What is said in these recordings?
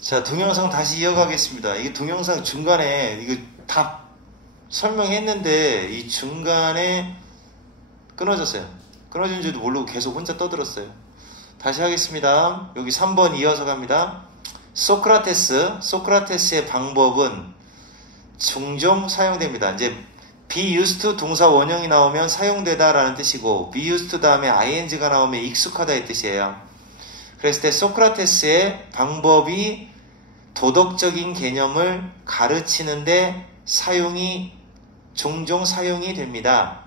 자, 동영상 다시 이어가겠습니다. 이게 동영상 중간에 이거 다 설명했는데 이 중간에 끊어졌어요. 끊어진 줄도 모르고 계속 혼자 떠들었어요. 다시 하겠습니다. 여기 3번 이어서 갑니다. 소크라테스의 방법은 종종 사용됩니다. 이제 be used to 동사 원형이 나오면 사용되다 라는 뜻이고 be used 다음에 ing가 나오면 익숙하다의 뜻이에요. 그랬을 때 소크라테스의 방법이 도덕적인 개념을 가르치는데 종종 사용이 됩니다.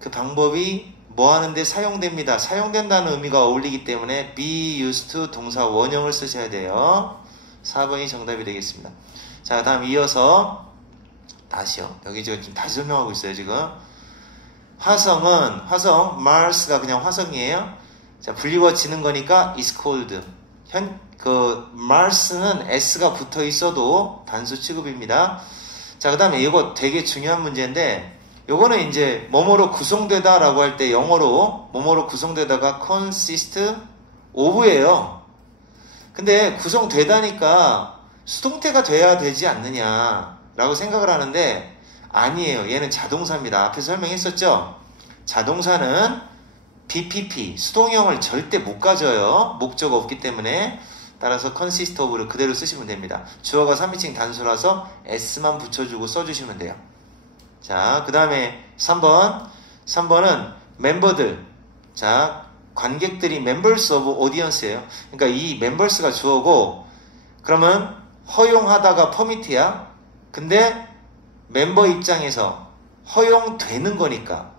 그 방법이 뭐 하는데 사용됩니다. 사용된다는 의미가 어울리기 때문에 be used to 동사 원형을 쓰셔야 돼요. 4번이 정답이 되겠습니다. 자, 다음 이어서 다시요. 여기 지금 다시 설명하고 있어요. 지금 화성 Mars가 그냥 화성이에요. 자, 불리워지는 거니까 is cold. Mars는 S가 붙어 있어도 단수 취급입니다. 자, 그 다음에 이거 되게 중요한 문제인데 요거는 이제 뭐뭐로 구성되다 라고 할 때 영어로 뭐뭐로 구성되다가 consist of예요. 근데 구성되다니까 수동태가 돼야 되지 않느냐 라고 생각을 하는데 아니에요. 얘는 자동사입니다. 앞에서 설명했었죠. 자동사는 BPP 수동형을 절대 못 가져요. 목적 없기 때문에. 따라서 consist of를 그대로 쓰시면 됩니다. 주어가 3인칭 단수라서 s만 붙여주고 써주시면 돼요. 자, 그 다음에 3번은 멤버들. 자, 관객들이 members of audience예요. 그러니까 이 members가 주어고 그러면 허용하다가 permit이야. 근데 멤버 입장에서 허용되는 거니까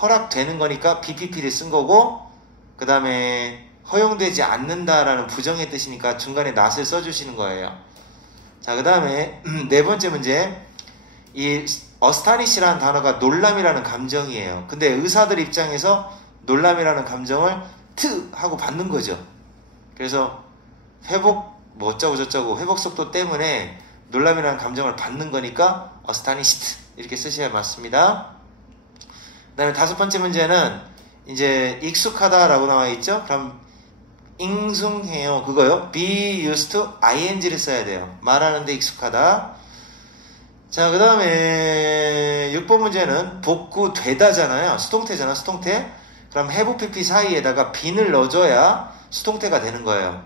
허락되는 거니까 BPP를 쓴 거고 그 다음에 허용되지 않는다라는 부정의 뜻이니까 중간에 not을 써주시는 거예요. 자, 그 다음에 네 번째 문제 이 astonish라는 단어가 놀람이라는 감정이에요. 근데 의사들 입장에서 놀람이라는 감정을 하고 받는 거죠. 그래서 뭐 어쩌고 저쩌고 회복 속도 때문에 놀람이라는 감정을 받는 거니까 astonished 이렇게 쓰셔야 맞습니다. 그 다음에 다섯 번째 문제는 이제 익숙하다라고 나와 있죠. 그럼 익숙해요 그거요. be used to ing를 써야 돼요. 말하는데 익숙하다. 자, 그 다음에 6번 문제는 복구되다잖아요. 수동태잖아. 수동태. 그럼 have pp 사이에다가 bean을 넣어줘야 수동태가 되는 거예요.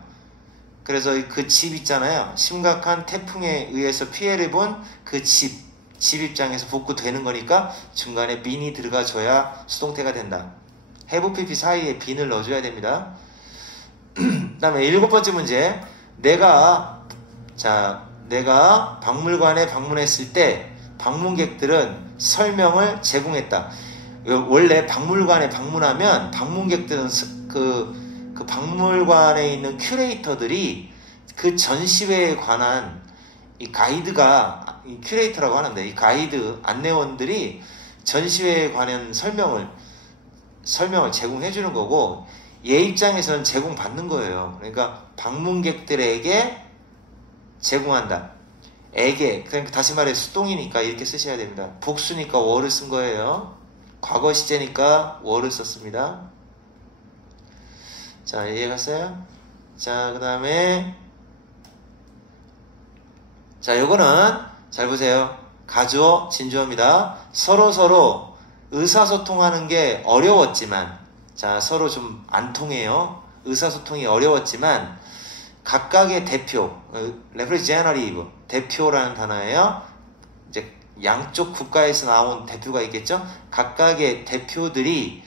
그래서 그 집 있잖아요. 심각한 태풍에 의해서 피해를 본 그 집 입장에서 복구되는 거니까 중간에 bean이 들어가줘야 수동태가 된다. have pp 사이에 bean을 넣어줘야 됩니다. 그 다음에 7번째 문제 내가 박물관에 방문했을 때 방문객들은 설명을 제공했다. 원래 박물관에 방문하면 방문객들은 그 박물관에 있는 큐레이터들이 그 전시회에 관한 이 가이드가 큐레이터라고 하는데 이 가이드 안내원들이 전시회에 관한 설명을 제공해 주는 거고 얘 입장에서는 제공받는 거예요. 그러니까 방문객들에게 제공한다. 그러니까 다시 말해 수동이니까 이렇게 쓰셔야 됩니다. 복수니까 were를 쓴 거예요. 과거 시제니까 were를 썼습니다. 자, 이해갔어요? 자, 그 다음에 자, 요거는 잘 보세요. 가주어, 진주어입니다. 서로 의사소통하는 게 어려웠지만 자, 서로 좀 안 통해요. 의사소통이 어려웠지만 각각의 대표, representative, 대표라는 단어예요. 이제 양쪽 국가에서 나온 대표가 있겠죠. 각각의 대표들이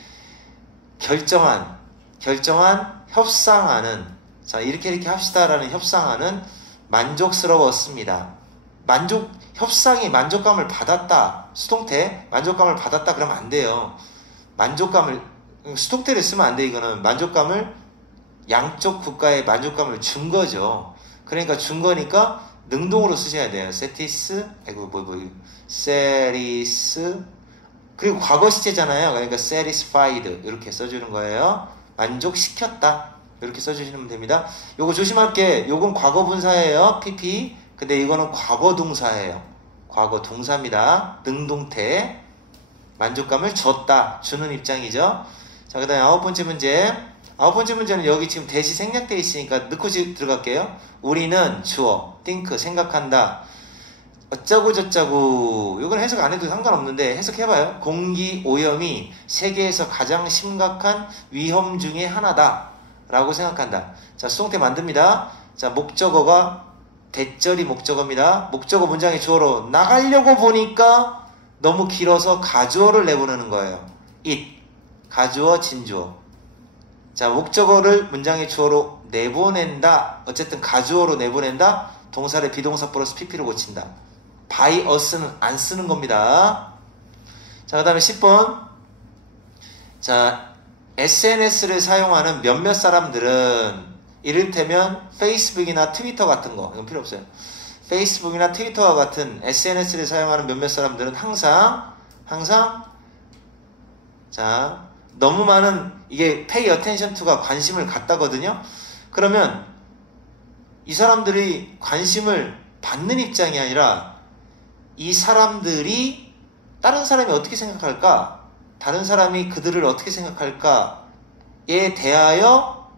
결정한 협상하는 자, 이렇게 합시다라는 협상하는 만족스러웠습니다. 협상이 만족감을 받았다. 수동태 만족감을 받았다 그러면 안 돼요. 수동태를 쓰면 안 돼. 이거는 양쪽 국가에 만족감을 준 거죠. 그러니까 준 거니까 능동으로 쓰셔야 돼요. 그리고 과거 시제잖아요. 그러니까 satisfied 이렇게 써주는 거예요. 만족시켰다 이렇게 써주시면 됩니다. 요거 조심할 게 요건 과거 분사예요. pp. 근데 이거는 과거 동사예요. 과거 동사입니다. 능동태. 만족감을 주는 입장이죠. 자, 그 다음에 9번째 문제 아홉 번째 문제는 여기 지금 대시 생략되어 있으니까 넣고 들어갈게요. 우리는 주어, think, 생각한다. 어쩌고 저쩌고. 이건 해석 안 해도 상관없는데 해석해봐요. 공기 오염이 세계에서 가장 심각한 위험 중에 하나다 라고 생각한다. 자, 수동태 만듭니다. 자, 목적어가 대절이 목적어입니다. 목적어 문장의 주어로 나가려고 보니까 너무 길어서 가주어를 내보내는 거예요. it, 가주어, 진주어. 자, 목적어를 문장의 주어로 내보낸다. 어쨌든 가주어로 내보낸다. 동사를 비동사 플러스 pp로 고친다. by us는 안 쓰는 겁니다. 자, 그 다음에 10번. 자, SNS를 사용하는 몇몇 사람들은 이를테면 페이스북이나 트위터 같은 거, 이건 필요 없어요. 페이스북이나 트위터와 같은 SNS를 사용하는 몇몇 사람들은 항상 자, 너무 많은 이게 pay attention to가 관심을 갖다거든요. 그러면 이 사람들이 관심을 받는 입장이 아니라 이 사람들이 다른 사람이 어떻게 생각할까? 다른 사람이 그들을 어떻게 생각할까에 대하여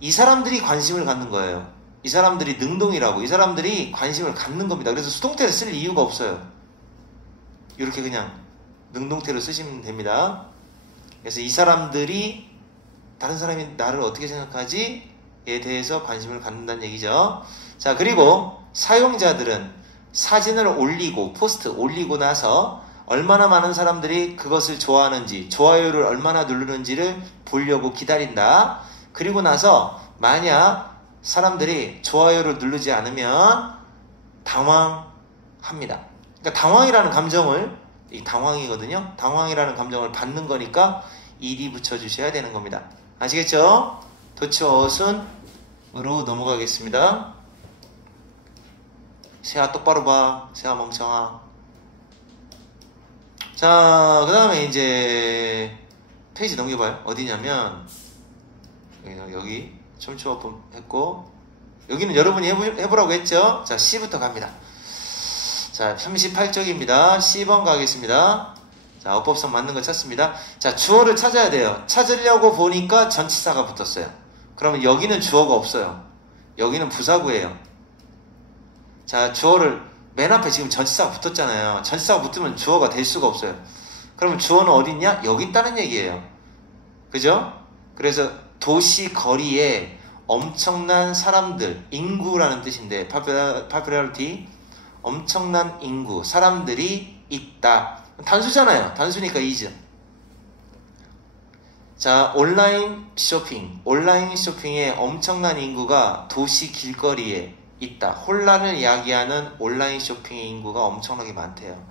이 사람들이 관심을 갖는 거예요. 이 사람들이 능동이라고, 이 사람들이 관심을 갖는 겁니다. 그래서 수동태를 쓸 이유가 없어요. 이렇게 그냥 능동태로 쓰시면 됩니다. 그래서 이 사람들이 다른 사람이 나를 어떻게 생각하지에 대해서 관심을 갖는다는 얘기죠. 자, 그리고 사용자들은 사진을 올리고 포스트 올리고 나서 얼마나 많은 사람들이 그것을 좋아하는지, 좋아요를 얼마나 누르는지를 보려고 기다린다. 그리고 나서 만약 사람들이 좋아요를 누르지 않으면 당황합니다. 그러니까 당황이라는 감정을, 이 당황이거든요. 당황이라는 감정을 받는 거니까 ed 붙여주셔야 되는 겁니다. 아시겠죠? 도치어 어순으로 넘어가겠습니다. 세아 똑바로 봐. 세아 멍청아. 자, 그 다음에 이제 페이지 넘겨봐요. 어디냐면 여기 춤추어품 했고, 여기는 여러분이 해보라고 했죠. 자, C부터 갑니다. 자, 38쪽입니다. C번 가겠습니다. 자, 어법성 맞는 거 찾습니다. 자, 주어를 찾아야 돼요. 찾으려고 보니까 전치사가 붙었어요. 그러면 여기는 주어가 없어요. 여기는 부사구예요. 자, 주어를 맨 앞에 지금 전치사가 붙었잖아요. 전치사가 붙으면 주어가 될 수가 없어요. 그러면 주어는 어디 있냐? 여기 있다는 얘기예요. 그죠? 그래서 도시 거리에 엄청난 사람들, 인구라는 뜻인데 popularity, 엄청난 인구, 사람들이 있다. 단수잖아요. 단수니까 is. 자, 온라인 쇼핑에 엄청난 인구가 도시 길거리에 있다. 혼란을 야기하는 온라인 쇼핑의 인구가 엄청나게 많대요.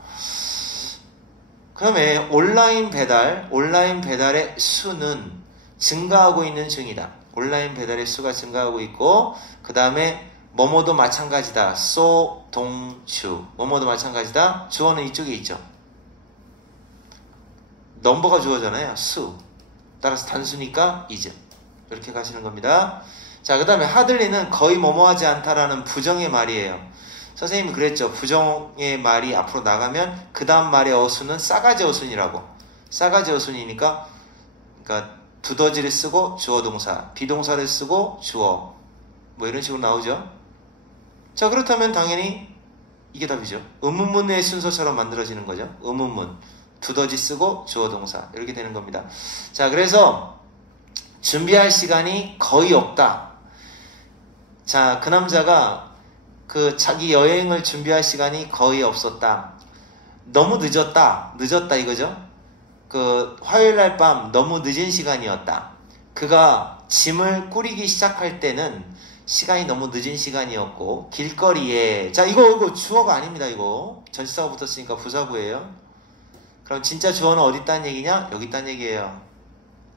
그다음에 온라인 배달의 수는 증가하고 있는 중이다. 온라인 배달의 수가 증가하고 있고, 그 다음에 뭐뭐도 마찬가지다. 소, 동, 주. 뭐뭐도 마찬가지다. 주어는 이쪽에 있죠. 넘버가 주어잖아요. 수. 따라서 단수니까 is. 이렇게 가시는 겁니다. 자, 그 다음에 하들리는 거의 뭐뭐하지 않다라는 부정의 말이에요. 선생님이 그랬죠. 부정의 말이 앞으로 나가면 그 다음 말의 어순은 싸가지 어순이라고. 싸가지 어순이니까, 그러니까 두더지를 쓰고 주어 동사, 비동사를 쓰고 주어, 뭐 이런 식으로 나오죠. 자, 그렇다면 당연히 이게 답이죠. 의문문의 순서처럼 만들어지는 거죠. 의문문, 두더지 쓰고 주어 동사, 이렇게 되는 겁니다. 자, 그래서 준비할 시간이 거의 없다. 자, 그 남자가 자기 여행을 준비할 시간이 거의 없었다. 너무 늦었다 이거죠. 화요일날 밤 너무 늦은 시간이었다. 그가 짐을 꾸리기 시작할 때는 시간이 너무 늦은 시간이었고, 길거리에, 자, 이거 주어가 아닙니다. 이거 전치사가 붙었으니까 부사구예요. 그럼 진짜 주어는 어디 있다는 얘기냐? 여기 있다는 얘기예요.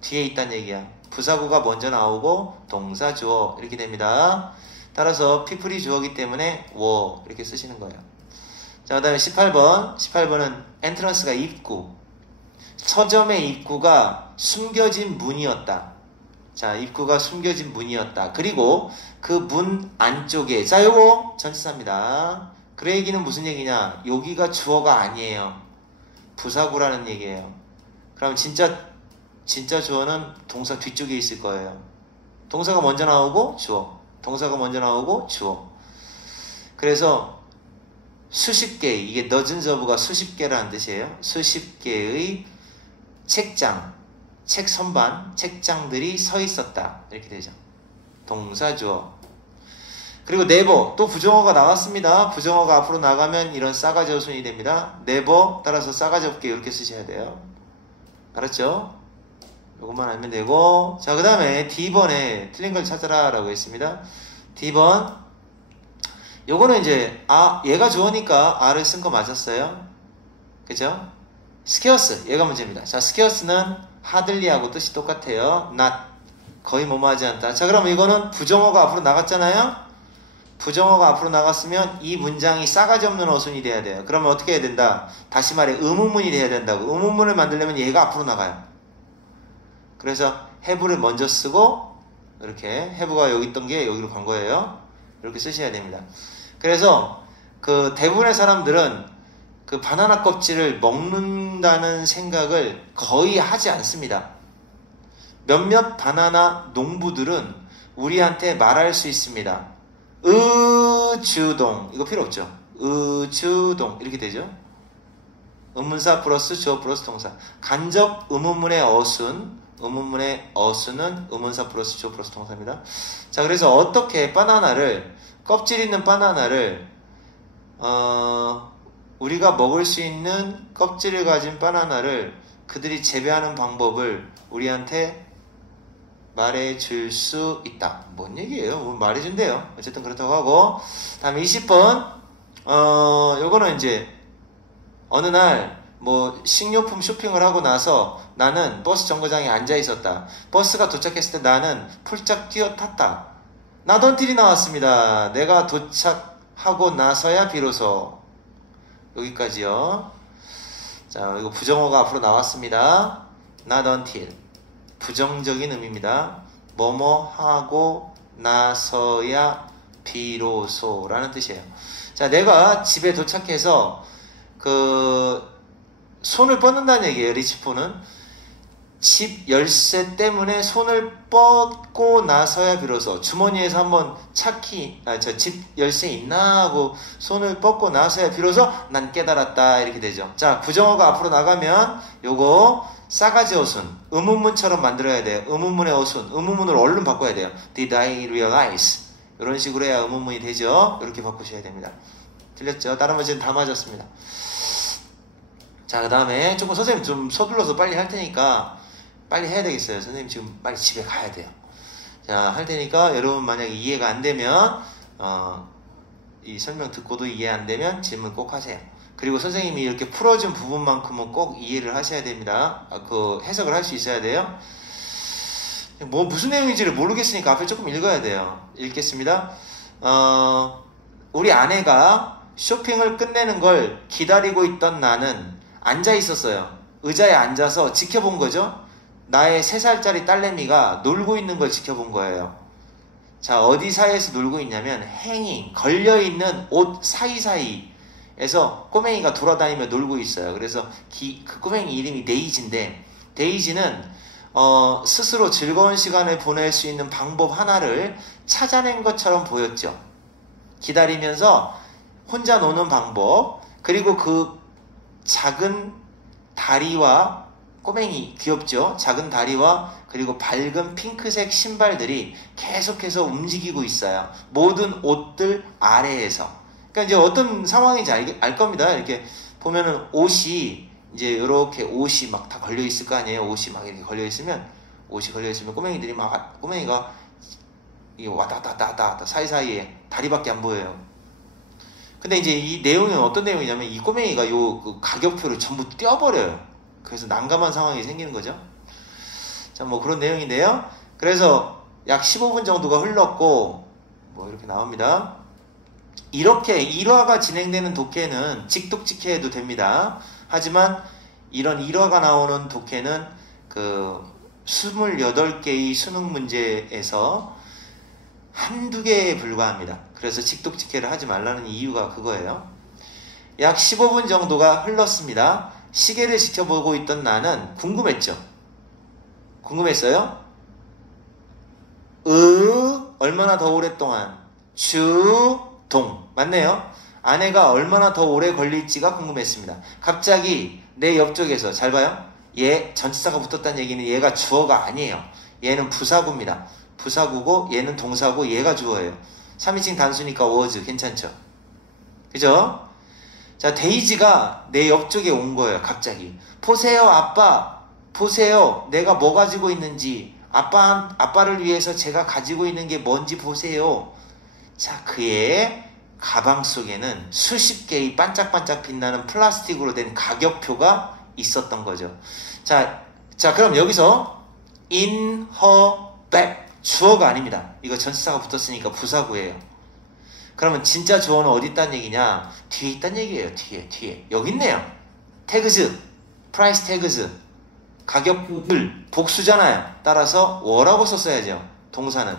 뒤에 있다는 얘기야. 부사구가 먼저 나오고 동사 주어 이렇게 됩니다. 따라서 people이 주어기 때문에 워 이렇게 쓰시는 거예요. 자, 그 다음에 18번은 엔트런스가 입구. 서점의 입구가 숨겨진 문이었다. 자, 입구가 숨겨진 문이었다. 그리고 그 문 안쪽에, 자, 요거 전치사입니다. 그 얘기는 무슨 얘기냐? 여기가 주어가 아니에요. 부사구라는 얘기예요. 그럼 진짜 진짜 주어는 동사 뒤쪽에 있을 거예요. 동사가 먼저 나오고 주어, 동사가 먼저 나오고 주어. 그래서 수십 개의, 이게 dozens of가 수십 개라는 뜻이에요. 수십 개의 책장, 책 선반, 책장들이 서 있었다. 이렇게 되죠. 동사 주어. 그리고 never, 또 부정어가 나왔습니다. 부정어가 앞으로 나가면 이런 싸가지 어순이 됩니다. never 따라서 싸가지 없게 이렇게 쓰셔야 돼요. 알았죠? 이것만 알면 되고. 자, 그 다음에 D번에 틀린 걸 찾아라 라고 했습니다. D번, 요거는 이제 얘가 주어니까 R을 쓴 거 맞았어요. 그죠? scarce, 얘가 문제입니다. 자, scarce는 hardly하고 뜻이 똑같아요. not, 거의 뭐뭐하지 않다. 자, 그럼 이거는 부정어가 앞으로 나갔잖아요. 부정어가 앞으로 나갔으면 이 문장이 싸가지 없는 어순이 돼야 돼요. 그러면 어떻게 해야 된다? 다시 말해 의문문이 돼야 된다고. 의문문을 만들려면 얘가 앞으로 나가요. 그래서 have를 먼저 쓰고 이렇게 have가 여기 있던 게 여기로 간 거예요. 이렇게 쓰셔야 됩니다. 그래서 그 대부분의 사람들은 그 바나나 껍질을 먹는다는 생각을 거의 하지 않습니다. 몇몇 바나나 농부들은 우리한테 말할 수 있습니다. 의주동, 이거 필요 없죠. 의주동 이렇게 되죠. 의문사 플러스 주어 플러스 동사. 간접 의문문의 어순, 의문문의 어순은 의문사 플러스 주어 플러스 동사입니다. 자, 그래서 어떻게 바나나를, 껍질 있는 바나나를 우리가 먹을 수 있는 껍질을 가진 바나나를 그들이 재배하는 방법을 우리한테 말해줄 수 있다. 뭔 얘기예요? 뭐 말해준대요. 어쨌든 그렇다고 하고. 다음에 20번. 요거는 이제 어느 날 뭐 식료품 쇼핑을 하고 나서 나는 버스 정거장에 앉아 있었다. 버스가 도착했을 때 나는 풀짝 뛰어 탔다. 나던틸이 나왔습니다. 내가 도착하고 나서야 비로소. 여기까지요. 자, 이거 부정어가 앞으로 나왔습니다. not until. 부정적인 의미입니다. 뭐뭐 하고 나서야 비로소 라는 뜻이에요. 자, 내가 집에 도착해서 손을 뻗는다는 얘기예요. 리치포는 집 열쇠 때문에 손을 뻗고 나서야 비로소. 주머니에서 한번 저 집 열쇠 있나 하고 손을 뻗고 나서야 비로소 난 깨달았다. 이렇게 되죠. 자, 부정어가 앞으로 나가면 요거 싸가지 어순, 의문문처럼 만들어야 돼요. 의문문의 어순, 의문문으로 얼른 바꿔야 돼요. Did I realize? 이런 식으로 해야 의문문이 되죠. 이렇게 바꾸셔야 됩니다. 틀렸죠? 다른 문제는 다 맞았습니다. 자, 그 다음에 조금 선생님 좀 서둘러서 빨리 할 테니까 빨리 해야 되겠어요. 선생님 지금 빨리 집에 가야 돼요. 자, 할 테니까 여러분 만약에 이해가 안 되면 이 설명 듣고도 이해 안 되면 질문 꼭 하세요. 그리고 선생님이 이렇게 풀어준 부분만큼은 꼭 이해를 하셔야 됩니다. 해석을 할 수 있어야 돼요. 뭐 무슨 내용인지를 모르겠으니까 앞에 조금 읽어야 돼요. 읽겠습니다. 우리 아내가 쇼핑을 끝내는 걸 기다리고 있던 나는 앉아 있었어요. 의자에 앉아서 지켜본 거죠. 나의 3살짜리 딸내미가 놀고 있는 걸 지켜본 거예요. 자, 어디 사이에서 놀고 있냐면 행잉, 걸려있는 옷 사이사이에서 꼬맹이가 돌아다니며 놀고 있어요. 그래서 그 꼬맹이 이름이 데이지인데, 데이지는 스스로 즐거운 시간을 보낼 수 있는 방법 하나를 찾아낸 것처럼 보였죠. 기다리면서 혼자 노는 방법, 그리고 그 작은 다리와, 꼬맹이 귀엽죠? 작은 다리와 그리고 밝은 핑크색 신발들이 계속해서 움직이고 있어요. 모든 옷들 아래에서. 그러니까 이제 어떤 상황인지 알 겁니다. 이렇게 보면은 옷이 이제 이렇게 옷이 막 다 걸려 있을 거 아니에요. 옷이 막 이렇게 걸려 있으면 꼬맹이들이 꼬맹이가 이 왔다 갔다 사이사이에 다리밖에 안 보여요. 근데 이제 이 내용은 어떤 내용이냐면 이 꼬맹이가 그 가격표를 전부 떼어버려요. 그래서 난감한 상황이 생기는 거죠. 자, 뭐 그런 내용인데요. 그래서 약 15분 정도가 흘렀고 뭐 이렇게 나옵니다. 이렇게 일화가 진행되는 독해는 직독직해해도 됩니다. 하지만 이런 일화가 나오는 독해는 28개의 수능 문제에서 한두 개에 불과합니다. 그래서 직독직해를 하지 말라는 이유가 그거예요. 약 15분 정도가 흘렀습니다. 시계를 지켜보고 있던 나는 궁금했죠. 궁금했어요? 얼마나 더 오랫동안. 동. 맞네요. 아내가 얼마나 더 오래 걸릴지가 궁금했습니다. 갑자기 내 옆쪽에서, 잘 봐요. 얘 전치사가 붙었다는 얘기는 얘가 주어가 아니에요. 얘는 부사구입니다. 부사구고 얘는 동사고 얘가 주어예요. 3인칭 단수니까 was. 괜찮죠? 그죠? 자, 데이지가 내 옆쪽에 온 거예요. 갑자기. 보세요, 아빠. 보세요. 내가 뭐 가지고 있는지. 아빠를 위해서 제가 가지고 있는 게 뭔지 보세요. 자, 그의 가방 속에는 수십 개의 반짝반짝 빛나는 플라스틱으로 된 가격표가 있었던 거죠. 자, 그럼 여기서 in her bag. 주어가 아닙니다. 이거 전치사가 붙었으니까 부사구예요. 그러면 진짜 주어는 어디 있다는 얘기냐? 뒤에 있다는 얘기예요. 뒤에. 여기 있네요. 태그즈, 프라이스 태그즈. 가격표들 복수잖아요. 따라서 what라고 썼어야죠. 동사는.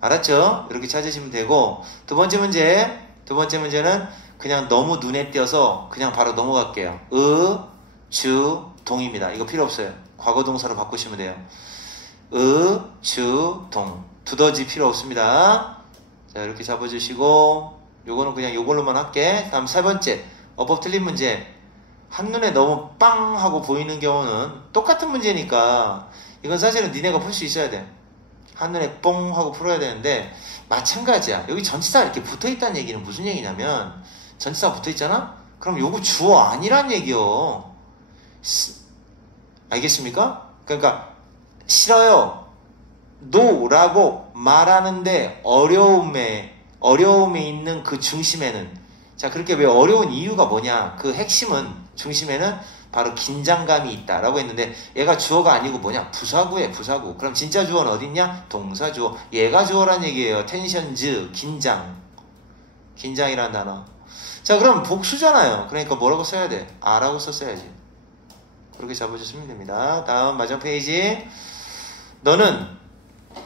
알았죠? 이렇게 찾으시면 되고, 두 번째 문제는 그냥 너무 눈에 띄어서 그냥 바로 넘어갈게요. 동입니다. 이거 필요 없어요. 과거 동사로 바꾸시면 돼요. 동. 두더지 필요 없습니다. 자, 이렇게 잡아주시고, 요거는 그냥 요걸로만 할게. 다음 세 번째, 어법 틀린 문제. 한눈에 너무 빵 하고 보이는 경우는 똑같은 문제니까 이건 사실은 니네가 풀 수 있어야 돼. 한눈에 뽕 하고 풀어야 되는데 마찬가지야. 여기 전치사 이렇게 붙어있다는 얘기는 무슨 얘기냐면, 전치사 붙어있잖아? 그럼 요거 주어 아니란 얘기요. 알겠습니까? 그러니까 싫어요. no라고 말하는데 어려움에 있는 그 중심에는, 자, 그렇게 왜 어려운 이유가 뭐냐? 그 핵심은, 중심에는 바로 긴장감이 있다라고 했는데, 얘가 주어가 아니고 뭐냐? 부사구에 부사구. 그럼 진짜 주어는 어디 있냐? 동사 주어. 얘가 주어란 얘기예요. 텐션즈, 긴장이라는 단어. 자, 그럼 복수잖아요. 그러니까 뭐라고 써야 돼? 아라고 썼어야지. 그렇게 잡아주시면 됩니다. 다음 마지막 페이지. 너는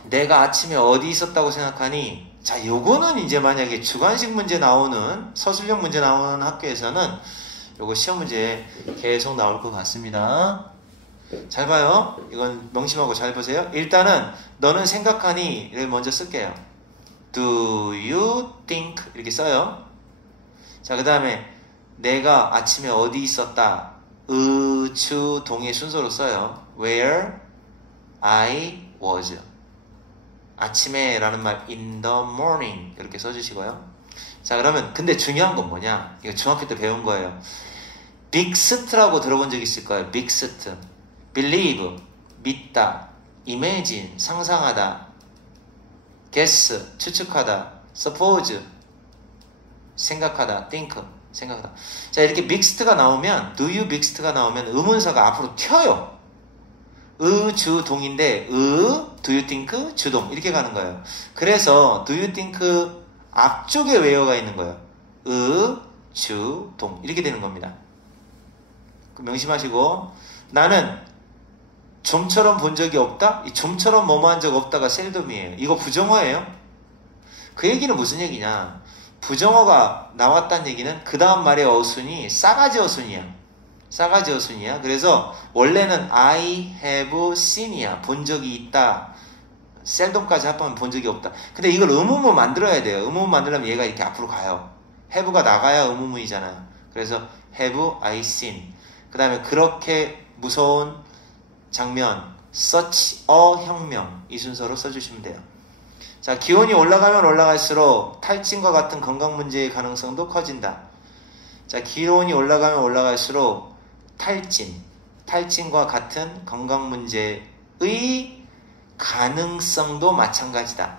내가 아침에 어디 있었다고 생각하니? 자, 요거는 이제 만약에 주관식 문제 나오는, 서술형 문제 나오는 학교에서는 요거 시험 문제 계속 나올 것 같습니다. 잘 봐요. 이건 명심하고 잘 보세요. 일단은 너는 생각하니를 먼저 쓸게요. Do you think? 이렇게 써요. 자, 그 다음에 내가 아침에 어디 있었다. 주, 동의 순서로 써요. Where I was. 아침에 라는 말 in the morning 이렇게 써주시고요. 자, 그러면 근데 중요한 건 뭐냐? 이거 중학교 때 배운 거예요. 빅스트라고 들어본 적 있을 거예요. 빅스트. believe, 믿다. imagine, 상상하다. guess, 추측하다. suppose, 생각하다. think, 생각하다. 자, 이렇게 빅스트가 나오면, do you 빅스트가 나오면 의문사가 앞으로 튀어요. 주, 동인데 do you think, 주동 이렇게 가는 거예요. 그래서 do you think 앞쪽에 where가 있는 거예요. 주, 동 이렇게 되는 겁니다. 명심하시고, 나는 좀처럼 본 적이 없다? 이 좀처럼 뭐뭐 한 적 없다가 셀돔이에요. 이거 부정어예요. 그 얘기는 무슨 얘기냐? 부정어가 나왔다는 얘기는 그 다음 말의 어순이 싸가지 어순이야. 싸가지 어순이야. 그래서 원래는 I have seen이야. 본 적이 있다. 셀돔까지 합하면 본 적이 없다. 근데 이걸 의문문 만들어야 돼요. 의문문 만들려면 얘가 이렇게 앞으로 가요. have가 나가야 의문문이잖아요. 그래서 have I seen. 그 다음에 그렇게 무서운 장면, such a 혁명, 이 순서로 써주시면 돼요. 자, 기온이 올라가면 올라갈수록 탈진과 같은 건강 문제의 가능성도 커진다. 자, 기온이 올라가면 올라갈수록 탈진과 같은 건강 문제의 가능성도 마찬가지다.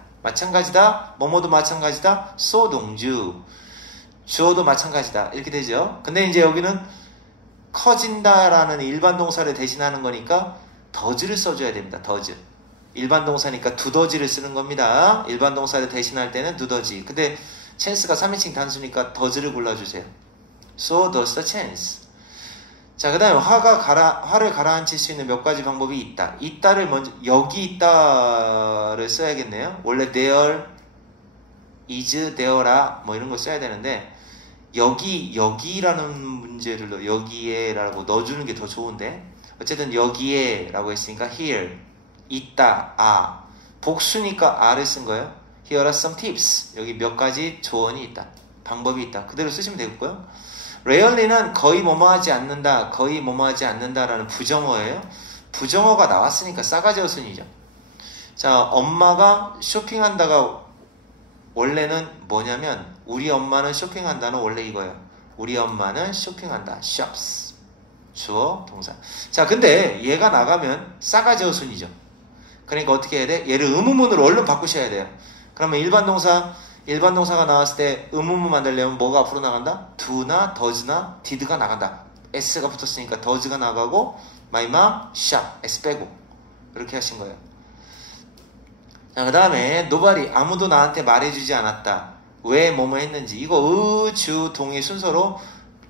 뭐뭐도 마찬가지다. 소동주, 주어도 마찬가지다. 이렇게 되죠. 근데 이제 여기는 커진다라는 일반 동사를 대신하는 거니까 더즈를 써줘야 됩니다. 더즈. 일반 동사니까 두더지를 쓰는 겁니다. 일반 동사를 대신할 때는 두더지. 근데 chance가 3인칭 단수니까 더즈를 골라주세요. So does the chance. 자, 그 다음에 화를 가라앉힐 수 있는 몇 가지 방법이 있다. 있다를 먼저, 여기 있다를 써야겠네요. 원래 there, is, there라 뭐 이런 거 써야 되는데, 여기라는 문제를 여기에라고 넣어주는 게 더 좋은데, 어쨌든 여기에 라고 했으니까 here, 있다, 복수니까 a를 쓴 거예요. Here are some tips. 여기 몇 가지 조언이 있다. 방법이 있다. 그대로 쓰시면 되겠고요. rarely는 거의 뭐뭐하지 않는다, 거의 뭐뭐하지 않는다라는 부정어예요. 부정어가 나왔으니까 싸가지 어순이죠. 자, 엄마가 쇼핑한다가 원래는 뭐냐면 우리 엄마는 쇼핑한다는 원래 이거예요. 우리 엄마는 쇼핑한다. shops. 주어, 동사. 자, 근데 얘가 나가면 싸가지 어순이죠. 그러니까 어떻게 해야 돼? 얘를 의문문으로 얼른 바꾸셔야 돼요. 그러면 일반 동사가 나왔을 때 의문문 만들려면 뭐가 앞으로 나간다? do나 does나 did가 나간다. s가 붙었으니까 does가 나가고 my mom shop, s 빼고 그렇게 하신 거예요. 자, 그 다음에 nobody, 아무도 나한테 말해주지 않았다. 왜 뭐뭐 했는지. 이거 의, 주, 동의 순서로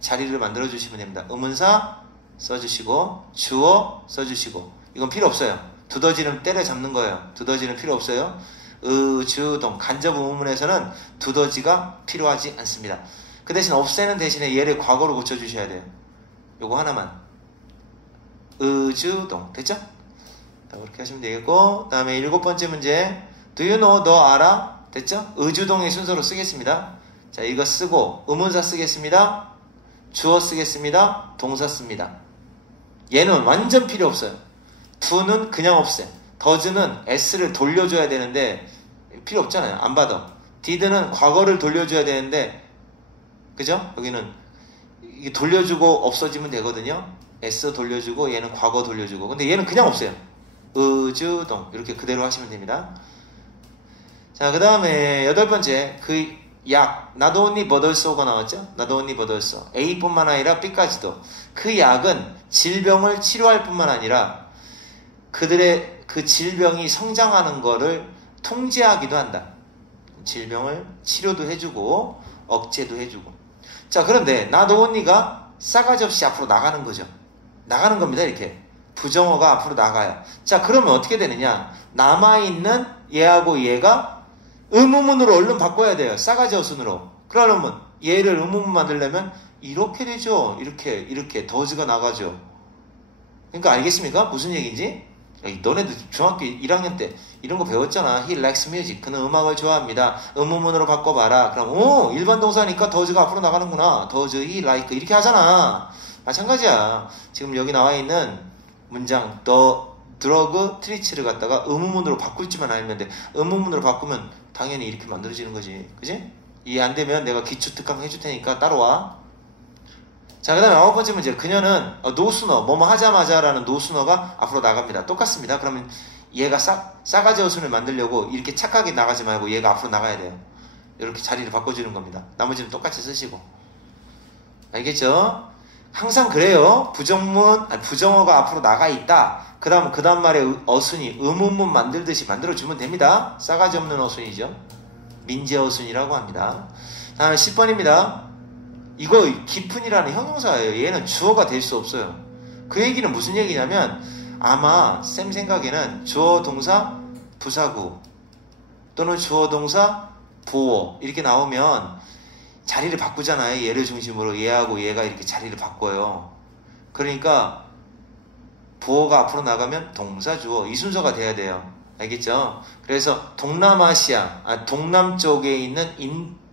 자리를 만들어 주시면 됩니다. 의문사 써주시고 주어 써주시고. 이건 필요 없어요. 두더지는 때려잡는 거예요. 두더지는 필요 없어요. 의, 주, 동. 간접 의문문에서는 두더지가 필요하지 않습니다. 그 대신 없애는 대신에 얘를 과거로 고쳐주셔야 돼요. 요거 하나만. 의, 주, 동. 됐죠? 자, 그렇게 하시면 되겠고, 그 다음에 7번째 문제. Do you know? 너 알아? 됐죠? 의주동의 순서로 쓰겠습니다. 자, 이거 쓰고 의문사 쓰겠습니다. 주어 쓰겠습니다. 동사 씁니다. 얘는 완전 필요 없어요. do는 그냥 없애. does는 s를 돌려줘야 되는데 필요 없잖아요. 안 받아. did는 과거를 돌려줘야 되는데, 그죠? 여기는 이게 돌려주고 없어지면 되거든요. s 돌려주고 얘는 과거 돌려주고. 근데 얘는 그냥 없애요. 의주동 이렇게 그대로 하시면 됩니다. 자, 그 다음에 8번째 그 약 not only but also가 나왔죠. not only but also A뿐만 아니라 B까지도. 그 약은 질병을 치료할 뿐만 아니라 그들의 그 질병이 성장하는 거를 통제하기도 한다. 질병을 치료도 해주고 억제도 해주고. 자, 그런데 not only가 싸가지 없이 앞으로 나가는 거죠. 나가는 겁니다. 이렇게 부정어가 앞으로 나가요. 자, 그러면 어떻게 되느냐? 남아있는 얘하고 얘가 의문문으로 얼른 바꿔야 돼요. 싸가지 어순으로. 그러면 얘를 의문문 만들려면 이렇게 되죠. 이렇게 does가 나가죠. 그러니까 알겠습니까? 무슨 얘기인지? 너네들 중학교 1학년 때 이런 거 배웠잖아. He likes music. 그는 음악을 좋아합니다. 의문문으로 바꿔봐라. 그럼 일반 동사니까 does가 앞으로 나가는구나. does he like 이렇게 하잖아. 마찬가지야. 지금 여기 나와 있는 문장 the drug treats를 갖다가 의문문으로 바꿀 줄만 알면 돼. 의문문으로 바꾸면 당연히 이렇게 만들어지는 거지. 그지? 이해 안 되면 내가 기초 특강 해줄 테니까 따라와. 자, 그 다음에 9번째 문제. 그녀는 노수너, 뭐뭐 하자마자 라는 노수너가 앞으로 나갑니다. 똑같습니다. 그러면 얘가 싸가지 어순을 만들려고 이렇게 착하게 나가지 말고 얘가 앞으로 나가야 돼요. 이렇게 자리를 바꿔주는 겁니다. 나머지는 똑같이 쓰시고. 알겠죠? 항상 그래요. 부정어가 앞으로 나가 있다. 그 다음 말에 어순이 의문문 만들듯이 만들어주면 됩니다. 싸가지 없는 어순이죠. 민재 어순이라고 합니다. 다음에 10번입니다. 이거 깊은이라는 형용사예요. 얘는 주어가 될 수 없어요. 그 얘기는 무슨 얘기냐면 아마 쌤 생각에는 주어 동사 부사구 또는 주어 동사 보어 이렇게 나오면 자리를 바꾸잖아요. 얘를 중심으로 얘하고 얘가 이렇게 자리를 바꿔요. 그러니까 부어가 앞으로 나가면 동사 주어 이 순서가 돼야 돼요. 알겠죠? 그래서 동남아시아, 동남 쪽에 있는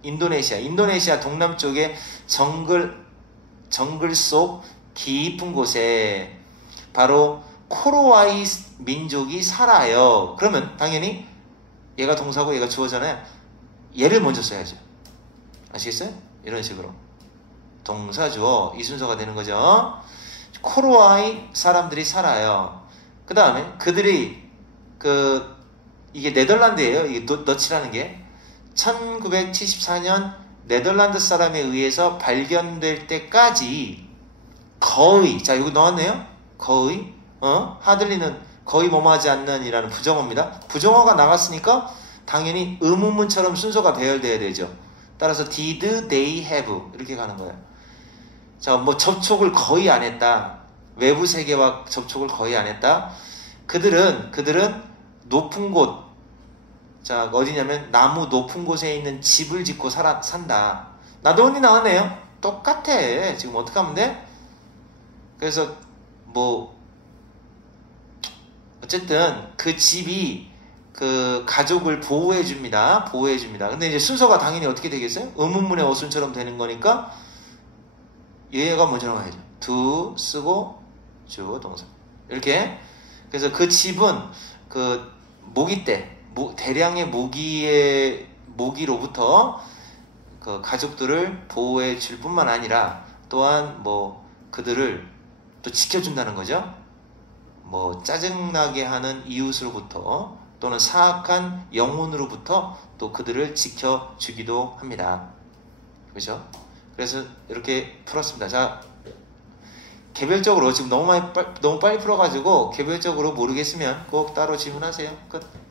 인도네시아 동남쪽에 정글 속 깊은 곳에 바로 코로와이 민족이 살아요. 그러면 당연히 얘가 동사고 얘가 주어잖아요. 얘를 먼저 써야죠. 아시겠어요? 이런 식으로 동사 주어 이 순서가 되는 거죠. 코로와이 사람들이 살아요. 그 다음에 그들이 이게 네덜란드예요. 이게 너치라는 게 1974년 네덜란드 사람에 의해서 발견될 때까지 거의, 자 여기 나왔네요. 거의 하들리는 거의 뭐뭐하지 않는 이라는 부정어입니다. 부정어가 나갔으니까 당연히 의문문처럼 순서가 배열돼야 되죠. 따라서 did they have 이렇게 가는 거예요. 자, 뭐 접촉을 거의 안 했다. 외부 세계와 접촉을 거의 안 했다. 그들은 높은 곳, 자 어디냐면 나무 높은 곳에 있는 집을 짓고 산다. 나도 언니 나왔네요. 똑같아. 지금 어떻게 하면 돼? 그래서 뭐 어쨌든 그 집이 그 가족을 보호해 줍니다. 보호해 줍니다. 근데 이제 순서가 당연히 어떻게 되겠어요? 의문문의 어순처럼 되는 거니까 얘가 먼저 나와야죠. do 쓰고 주 동사 이렇게. 그래서 그 집은 그 모기떼 대량의 모기로부터 그 가족들을 보호해 줄 뿐만 아니라 또한 뭐 그들을 또 지켜준다는 거죠. 뭐 짜증나게 하는 이웃으로부터 또는 사악한 영혼으로부터 또 그들을 지켜주기도 합니다. 그렇죠? 그래서 이렇게 풀었습니다. 자, 개별적으로 지금 너무 빨리 풀어가지고 개별적으로 모르겠으면 꼭 따로 질문하세요. 끝.